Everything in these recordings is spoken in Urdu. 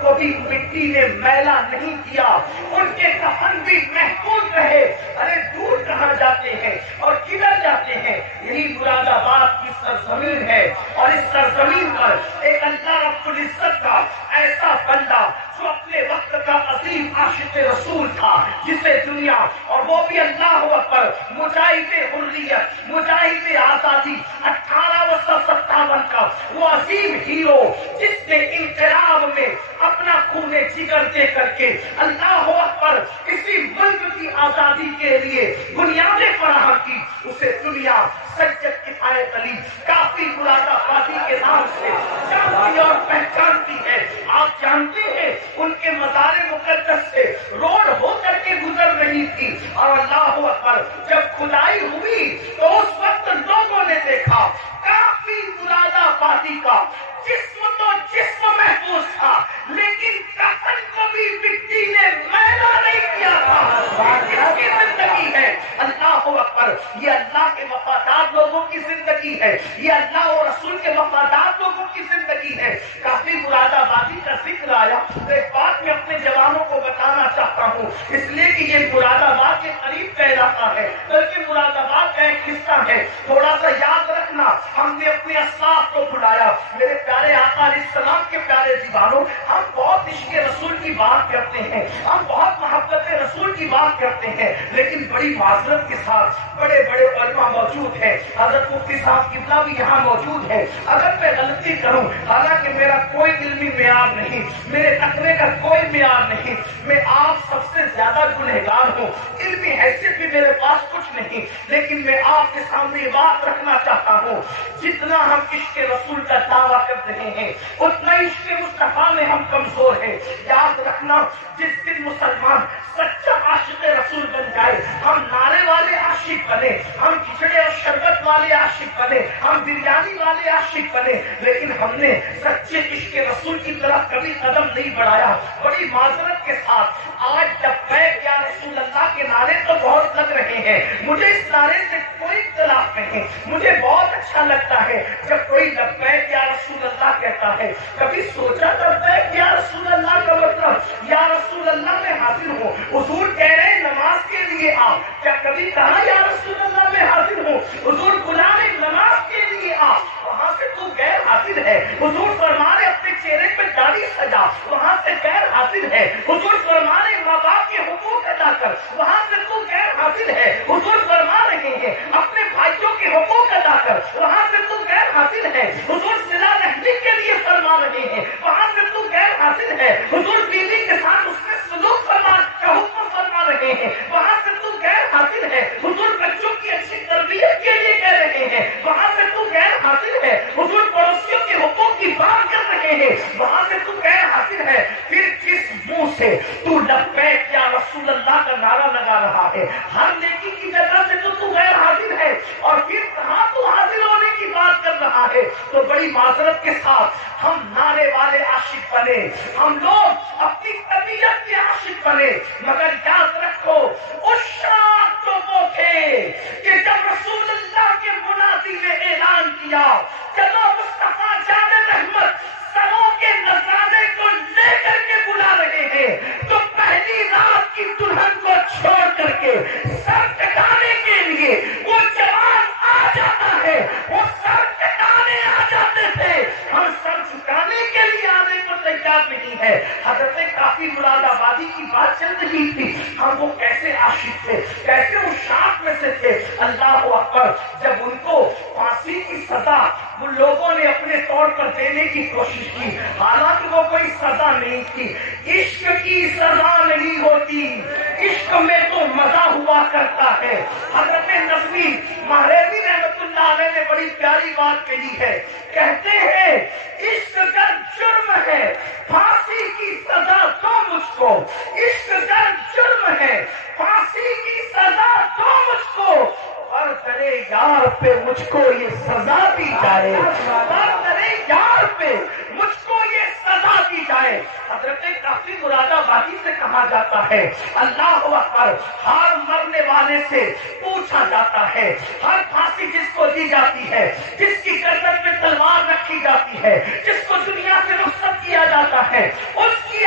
کو بھی مٹی نے میلا نہیں کیا، ان کے کفن بھی محفوظ رہے۔ ارے دور کہاں جاتے ہیں اور کدھر جاتے ہیں؟ یہی مراد آباد کی سرزمین ہے، اور اس سرزمین پر ایک اللہ رب العزت کا ایسا بندہ جو اپنے وقت کا عظیم عاشق رسول تھا، جسے دنیا، اور وہ بھی اللہ اکبر، مجاہد حریت، مجاہد آزادی 1857 کا وہ عظیم ہیرو، جس نے انقلاب میں اپنا خون جگر دے کر کے اللہ اکبر اسی ملک کی آزادی کے لیے بنیادیں فراہم کی، اسے دنیا سید کفایت علی کافی مراد آبادی کے نام سے جانتی اور پہچانتی ہے۔ آپ جانتے ہیں ان کے مزار مقدس سے روڈ ہو کر کے گزر رہی تھی، اور اللہ اکبر جب کھدائی ہوئی تو اس وقت لوگوں نے دیکھا کافی مراد آبادی کا جسم تو جسم محفوظ تھا، لیکن کفن کو بھی مٹی نے میلا نہیں کیا تھا۔ اس کی زندگی ہے اللہ اکبر، یہ اللہ کے وفادار لوگوں کی زندگی ہے، یہ اللہ اور رسول کے وفادار لوگوں کی زندگی ہے۔ کافی مراد آبادی کا ذکر آیا تو ایک بات میں اپنے جوانوں کو بتانا چاہتا ہوں، اس لیے کہ یہ مراد آباد کے قریب کا علاقہ ہے، بلکہ مراد آباد کا ایک حصہ ہے۔ تھوڑا سا یاد رکھنا، ہم نے اپنے اسلاف کو بلایا، میرے پیارے آقا علیہ السلام کے پیارے دیوانوں، ہم بہت عشق رسول کی بات کرتے ہیں، ہم بہت محبت رسول کی بات کرتے ہیں، لیکن بڑی معذرت کے ساتھ بڑے بڑے علماء موجود ہیں، حضرت مفتی صاحب قبلہ بھی یہاں موجود ہے۔ اگر میں غلطی کروں، حالانکہ میرا کوئی علمی معیار نہیں، میرے تقوی کا کوئی معیار نہیں، میں آپ سب سے زیادہ گنہگار ہوں، علمی حیثیت بھی میرے پاس کچھ نہیں، لیکن میں آپ کے سامنے یہ بات رکھنا چاہتا ہوں، جتنا ہم عشق رسول کا دعویٰ کر رہے ہیں اتنا عشق مصطفیٰ میں ہم کمزور ہیں۔ یاد رکھنا، جس دن مسلمان سچا عاشق رسول بن جائے، ہم نعرے والے عاشق بنے، ہم کھچڑے اور شربت والے عاشق بنے، ہم بریانی والے عاشق بنے، لیکن ہم نے سچے عشق رسول کی طرف کبھی قدم نہیں بڑھایا۔ بڑی معذرت کے ساتھ آج لبیک یا رسول اللہ کے نعرے تو بہت لگ رہے ہیں، مجھے اس نعرے سے کوئی اختلاف نہیں، مجھے بہت اچھا لگتا ہے جب کوئی لبیک یا رسول اللہ کہتا ہے۔ کبھی سوچا لبیک یا رسول اللہ کا مطلب یا رسول اللہ میں حاضر ہوں، حضور کہہ رہے ہیں نماز کے لیے آ، کیا کبھی کہا یا رسول اللہ میں حاضر ہوں؟ حضور بلا رہے نماز کے لیے آ، وہاں سے تو غیر حاضر ہے۔ حضور فرما رہے اپنے چہرے پہ داڑھی سجا، وہاں سے غیر حاضر ہے۔ حضور فرما رہے ماں باپ کے حقوق ادا کر، وہاں سے تو غیر حاضر ہے۔ حضور فرما رہے ہیں اپنے بھائیوں کے حقوق ادا کر، وہاں سے تو غیر حاضر ہے۔ حضور صلہ رحمی کے لیے فرما رہے ہیں، وہاں سے تو غیر حاضر ہے۔ حضور بیوی کے ساتھ اس نے سلوک فرما کا حکم فرما رہے ہیں، وہاں سے تو غیر حاضر ہے۔ حضور بچوں کی اچھی تربیت کے لیے کہہ رہے ہیں، وہاں سے تو غیر حاضر ہے۔ حضور پڑوسیوں کے حقوق کی بات کر رہے ہیں، وہاں سے تو غیر حاضر ہے۔ پھر کس منہ سے تو لبیک یا رسول اللہ کا نعرہ لگا رہا ہے؟ ہر نیکی کی جگہ سے تو غیر حاضر ہے، اور پھر کہاں تو حاضر ہونے کی بات کر رہا ہے؟ تو بڑی معذرت کے ساتھ ہم نعرے والے عاشق بنے، ہم لوگ اپنی طبیعت کے عاشق بنے، مگر یاد رکھو اس شام تو وہ تھے کہ جب رسول اللہ کے منادی نے اعلان کیا چلو مصطفیٰ جان رحمت سروں کے نذرانے کو لے کر کے بلا رہے ہیں، تو پہلی رات کی دلہن کو چھوڑ کر کے سر کٹانے کے لیے وہ جوان آ جاتا ہے، وہ سر کٹانے آ جاتے تھے، ہم سر جھکانے کے لیے آنے کو تیار نہیں ہے۔ حضرت کافی مراد آبادی کی بات چل رہی تھی، ہم وہ کیسے عاشق تھے، کیسے اس شاخ میں سے تھے۔ اللہ اکبر، جب ان کو پھانسی کی سزا وہ لوگوں نے اپنے طور پر دینے کی کوشش کی، حالانکہ وہ کوئی سزا نہیں تھی، عشق کی سزا نہیں ہوتی، عشق میں تو مزہ ہوا کرتا ہے۔ حضرت نظمی مہریزی رحمت اللہ علیہ نے بڑی پیاری بات کہی ہے، کہتے ہیں عشق کا جرم ہے پھانسی کی سزا دو مجھ کو، عشق کا جرم ہے پھانسی کی سزا دو مجھ کو، اور کرے یار پہ مجھ کو یہ سزا دی جائے، اور کرے یار پہ مجھ کو یہ سزا دی جائے۔ حضرت کافی مراد آبادی سے کہا جاتا ہے اللہ اکبر، ہر مرنے والے سے پوچھا جاتا ہے، ہر پھانسی جس کو دی جاتی ہے، جس کی گردن پہ تلوار رکھی جاتی ہے، جس کو دنیا سے رخصت کیا جاتا ہے، اس کی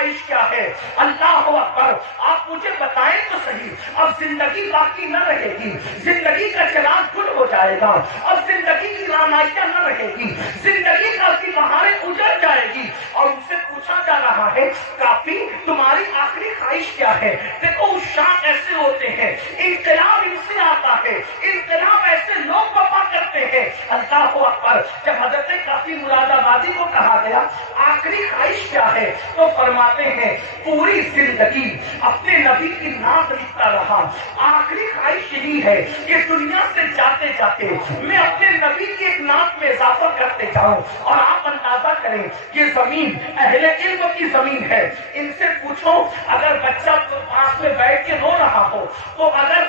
خواہش کیا ہے؟ اللہ اکبر، آپ مجھے بتائیں تو صحیح، اب زندگی باقی نہ رہے گی، زندگی کا چراغ گل ہو جائے گا، اب زندگی کی رانائیاں نہ رہے گی، زندگی کا کی بہاریں اجڑ جائے گی، اور ان سے پوچھا جا رہا ہے کافی تمہاری آخری خواہش کیا ہے؟ دیکھو اس شان ایسے ہوتے ہیں، انقلاب ان سے آتا ہے، انقلاب ایسے لوگ وفا کرتے ہیں۔ اللہ اکبر، جب حضرت کافی مراد آبادی کو کہا گیا آخری خواہش کیا ہے تو فرماتے ہیں پوری زندگی اپنے نبی کی نعت لکھتا رہا، آخری خواہش یہی ہے کہ دنیا سے جاتے جاتے میں اپنے نبی کی ایک نعت میں اضافہ کرتے جاؤں۔ اور آپ اندازہ کریں یہ زمین اہل علم کی زمین ہے، ان سے پوچھو اگر بچہ پاس میں بیٹھ کے رو رہا ہو تو اگر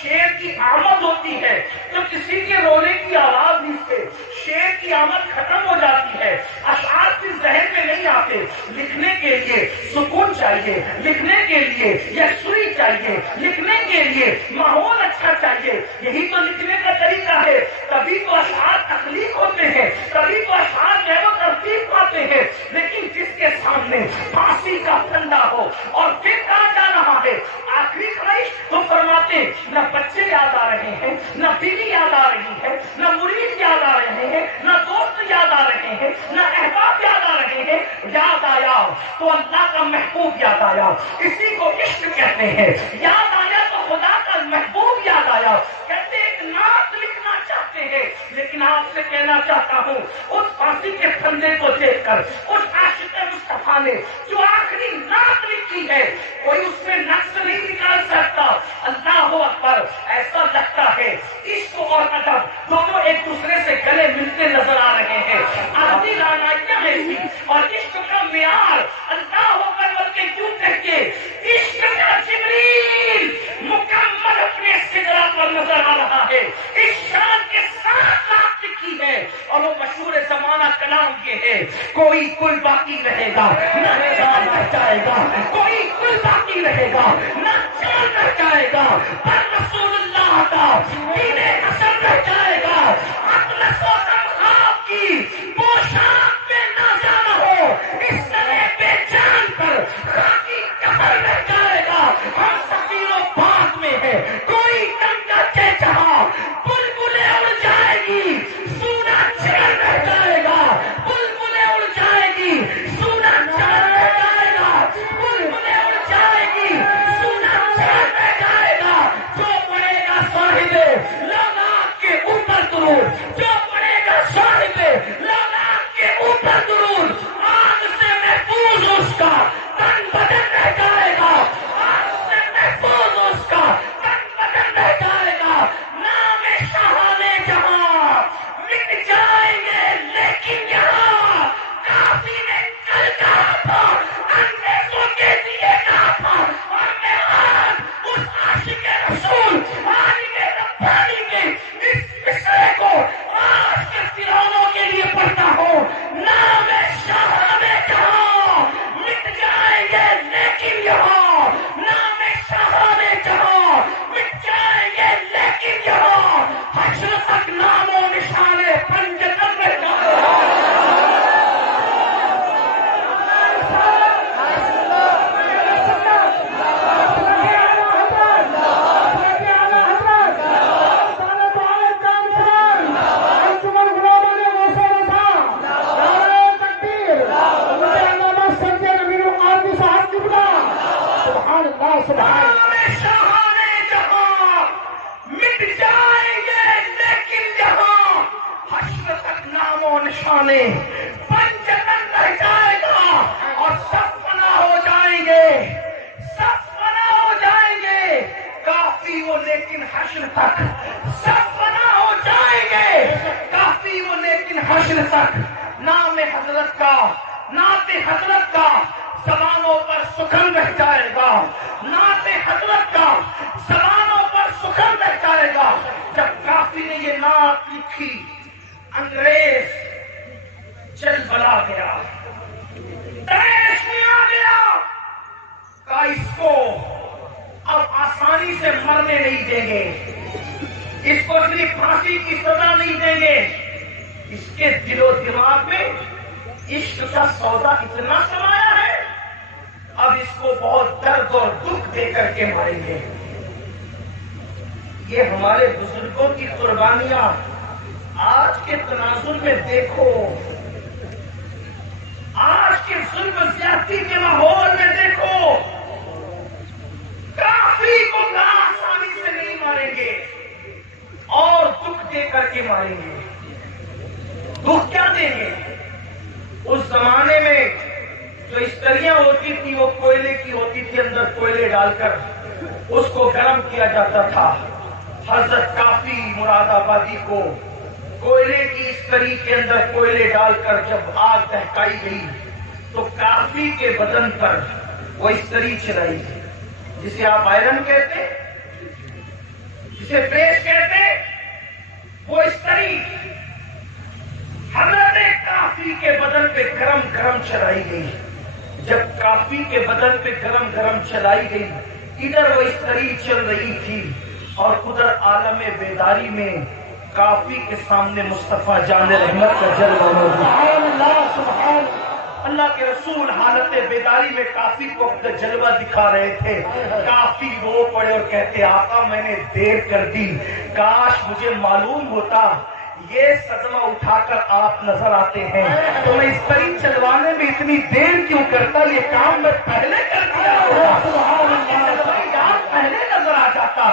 شیر کی آمد ہوتی ہے تو کسی کے رونے کی آواز نہیں سے شیر کی آمد ختم ہو جاتی ہے، اشعار کی ذہن میں نہیں آتے، لکھنے کے لیے سکون چاہیے، لکھنے کے لیے یکسوئی چاہیے، لکھنے کے لیے ماحول اچھا چاہیے، یہی تو لکھنے کا طریقہ ہے، تبھی تو اشعار تخلیق ہوتے ہیں، تبھی تو اشعار جو ہے وہ ترتیب پاتے ہیں۔ لیکن جس کے سامنے پھانسی کا پھندا ہو اور پھر کہا جا رہا ہے آخری خواہش تو فرماتے نہ بچے یاد آ رہے ہیں، نہ بیوی یاد آ رہی ہے، نہ مرید یاد آ رہے ہیں، نہ دوست یاد آ رہے ہیں، نہ احباب یاد آ رہے ہیں، یاد آیا تو اللہ کا محبوب یاد آیا، اسی کو عشق کہتے ہیں، یاد آیا تو خدا کا محبوب یاد آیا۔ کہتے ایک نعت لکھنا چاہتے ہیں، لیکن آپ سے کہنا چاہتا ہوں اس پھانسی کے پھندے کو دیکھ کر اس عاشق مصطفیٰ نے جو آخری نعت لکھی ہے کوئی اس میں نقص نہیں نکال سکتا۔ اللہ اکبر، ایسا لگتا ہے عشق اور ادب دونوں ایک دوسرے سے گلے ملتے نظر آ رہے ہیں، آدھی رانائیاں ایسی اور عشق کا معیار اللہ اکبر کے کیوں کہہ کے عشق کا جبریل مکمل اپنے سدرہ پر نظر آ رہا ہے، اس شان کے ساتھ نعت لکھی ہے اور وہ مشہور زمانہ کلام یہ ہے کوئی کل باقی رہے گا نہ جان رہ جائے گا، کوئی کل باقی رہے گا نہ جان رہ جائے گا، پر رسول اللہ کا دین اصل رہ جائے گا، اطلس و تمخاب کی پوشاک میں نہ جانا ہو، اس طرح بے جان پر خاکی کفن رہ جائے گا، ہم سفیر و باغ میں ہے کوئی گنگا کے جہاں بلبلیں اڑ جائے گی سونا چھڑ رہ جائے گا، بلبلیں اڑ جائے گی سونا چھڑ رہ جائے گا، بلبلیں اڑ جائے گی سونا چھڑ رہ جائے گا، جو پڑے گا صاحب لولاک کے اوپر درود، جو پڑے گا صاحب لولاک کے اوپر درود، آگ سے محفوظ اس کا تن بدن رہ جائے گا، آگ سے محفوظ اس کا تن بدن رہ جائے گا، نام شاہان جہاں مٹ جائیں گے لیکن یہاں کافی نے کل کہا تھا انگریزوں کے لیے کہا تھا، اور میں آج اس عاشق رسول عالم ربانی کے اس مصرے کو آج کے فرعونوں کے لیے پڑھتا ہوں، نام شاہان جہاں مٹ جائیں گے لیکن یہاں، نام شاہان جہاں مٹ جائیں گے لیکن یہاں حشر تک نام و نشان پنجتن رہ جائے گا۔ پنجتن رہ جائے گا اور سب فنا ہو جائیں گے، سب فنا ہو جائیں گے، کافی وہ لیکن حشر تک، سب فنا ہو جائیں گے کافی وہ لیکن حشر تک، نام حضرت کا نعت حضرت کا زبانوں پر سخن رہ جائے گا، نعت حضرت کا زبانوں پر سخن رہ جائے گا۔ جب کافی نے یہ نعت لکھی انگریز چل بلا گیا، دیش میں آ گیا، کہا اس کو اب آسانی سے مرنے نہیں دیں گے، اس کو صرف پھانسی کی سزا نہیں دیں گے، اس کے دل و دماغ میں عشق کا سودا اتنا سمایا ہے اب اس کو بہت درد اور دکھ دے کر کے ماریں گے۔ یہ ہمارے بزرگوں کی قربانیاں آج کے تناظر میں دیکھو، آج کے ظلم زیادتی کے ماحول میں دیکھو، کافی کو آسانی سے نہیں ماریں گے اور دکھ دے کر کے ماریں گے۔ دکھ کیا دیں گے؟ اس زمانے میں جو استریاں ہوتی تھی وہ کوئلے کی ہوتی تھی، اندر کوئلے ڈال کر اس کو گرم کیا جاتا تھا۔ حضرت کافی مراد آبادی کو کوئلے کی استری کے اندر کوئلے ڈال کر جب آگ دہکائی گئی تو کافی کے بدن پر وہ استری چلائی، جسے آپ آئرن کہتے، جسے پریس کہتے، وہ استری حضرت کافی کے بدن پہ گرم گرم چلائی گئی۔ جب کافی کے بدن پہ گرم گرم چلائی گئی، ادھر وہ استری چل رہی تھی اور ادھر عالم بیداری میں کافی کے سامنے مصطفیٰ جان رحمت کا جلوہ موجود۔ اللہ کے رسول حالت بیداری میں کافی کو اپنا جلوہ دکھا رہے تھے۔ کافی رو پڑے اور کہتے آقا میں نے دیر کر دی، کاش مجھے معلوم ہوتا یہ صدمہ اٹھا کر آپ نظر آتے ہیں تو میں اس طرح چلوانے میں اتنی دیر کیوں کرتا، یہ کام میں پہلے کر دیا ہوتا، پہلے نظر آ جاتا۔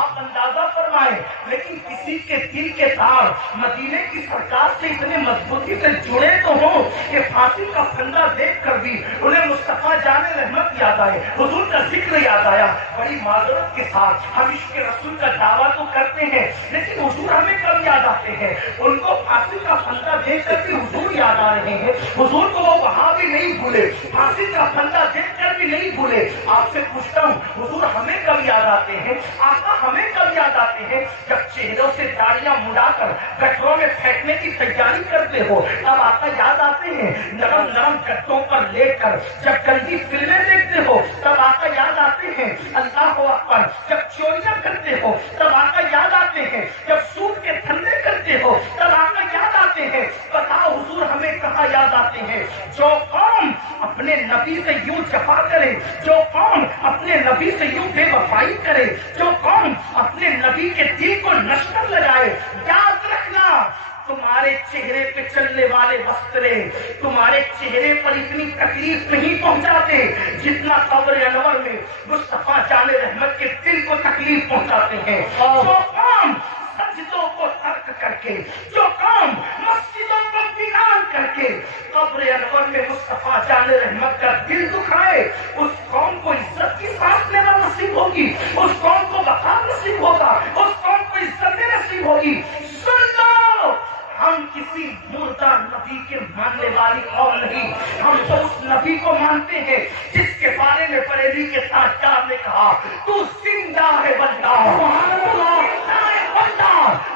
آپ اندازہ فرمائیں، لیکن کسی کے دل کے تار مدینے کی سرکار سے اتنے مضبوطی سے جڑے تو ہوں کہ پھانسی کا پھندا دیکھ کر بھی انہیں مصطفیٰ جان رحمت یاد آئے، حضور کا ذکر یاد آیا۔ بڑی معذرت کے ساتھ ہم عشق رسول کا دعویٰ تو کرتے ہیں، لیکن حضور ہمیں کب یاد آتے ہیں؟ ان کو پھانسی کا پھندا دیکھ کر بھی حضور یاد آ رہے ہیں، حضور کو وہ وہاں بھی نہیں بھولے، پھانسی کا پھندا دیکھ کر بھی نہیں بھولے۔ آپ سے پوچھتا ہوں حضور ہمیں کب یاد آتے ہیں؟ آقا ہمیں کب یاد آتے ہیں؟ جب چہروں سے داڑیاں مڑا کر گٹروں میں پھینکنے کی تیاری کرتے ہو تب آقا یاد آتے ہیں۔ نرم نرم گٹوں پر لیٹ کر جب گندی فلمیں دیکھتے ہو تب آقا یاد آتے ہیں۔ اللہ اکبر، جب چوریاں کرتے ہو تب آقا یاد آتے ہیں۔ جب سود کے دھندے کرتے ہو تب آقا یاد آتے ہیں۔ بتاؤ حضور ہمیں کہاں یاد آتے ہیں؟ جو قوم اپنے نبی سے یوں جفا کرے، جو قوم اپنے نبی سے یوں بے وفائی کرے، جو قوم اپنے نبی کے دل کو نشتر لگائے، یاد رکھنا تمہارے چہرے پہ چلنے والے وسطرے تمہارے چہرے پر اتنی تکلیف نہیں پہنچاتے جتنا قبر انور میں مصطفیٰ جان رحمت کے دل کو تکلیف پہنچاتے ہیں۔ جو قوم سجدوں کو ترک کر کے، جو قوم مسجدوں کو ویران کر کے قبر انور میں مصطفیٰ جان رحمت کا دل دکھائے، اس قوم کو عزت کی سانس لینا نصیب ہوگی، اس قوم کو وقار نصیب ہوگا، اس قوم کو عزت نصیب ہوگی۔ سن لو، ہم کسی مردہ نبی کے ماننے والی قوم نہیں، ہم تو اس نبی کو مانتے ہیں جس کے بارے میں بریلی کے تاجدار نے کہا تو زندہ ہے بندہ،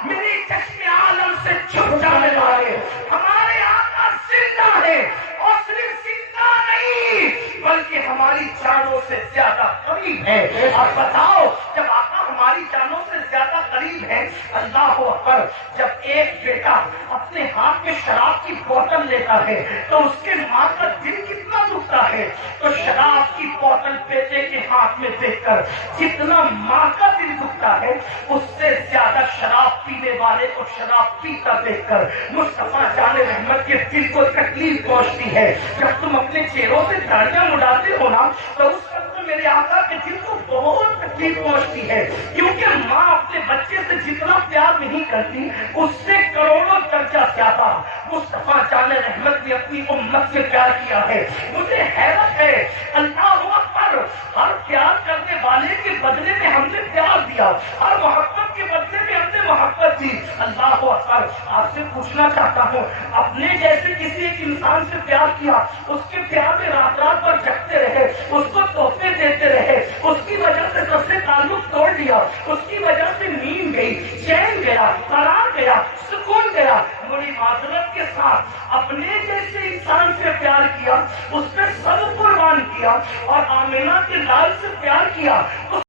میری چشم عالم سے چھپ جانے والے ہمارے آقا زندہ ہے، اور صرف زندہ نہیں بلکہ ہماری جانوں سے زیادہ قریب ہے۔ اور بتاؤ جب آقا ہماری جانوں سے زیادہ قریب ہے، اللہ اکبر، جب ایک بیٹا اپنے ہاتھ میں شراب کی بوتل لیتا ہے تو اس کے ماں کا دل کتنا دکھتا ہے، تو شراب کی بوتل بیٹے کے ہاتھ میں دیکھ کر جتنا ماں کا دل دکھتا ہے اس سے زیادہ شراب پینے والے کو شراب پیتا دیکھ کر مصطفیٰ جان رحمت کے دل کو تکلیف پہنچتی ہے۔ جب تم اپنے چہروں سے داڑیاں مڑاتے ہو نا تو اس وقت میرے آقا کے دل کو بہت تکلیف پہنچتی ہے، کیونکہ ماں اپنے بچے سے جتنا پیار نہیں کرتی اس سے کروڑوں درجہ زیادہ مصطفیٰ جان رحمت نے اپنی امت سے پیار کیا ہے۔ مجھے حیرت ہے، اللہ اکبر، ہر پیار کرنے والے کے بدلے میں ہم نے پیار دیا، ہر محبت کے بدلے میں ہم نے محبت دی۔ اللہ اکبر، آپ سے پوچھنا چاہتا ہوں، اپنے جیسے کسی ایک انسان سے پیار کیا، اس کے پیار میں رات رات پر جگتے رہے، اس کو تحفے دیتے رہے، اس کی وجہ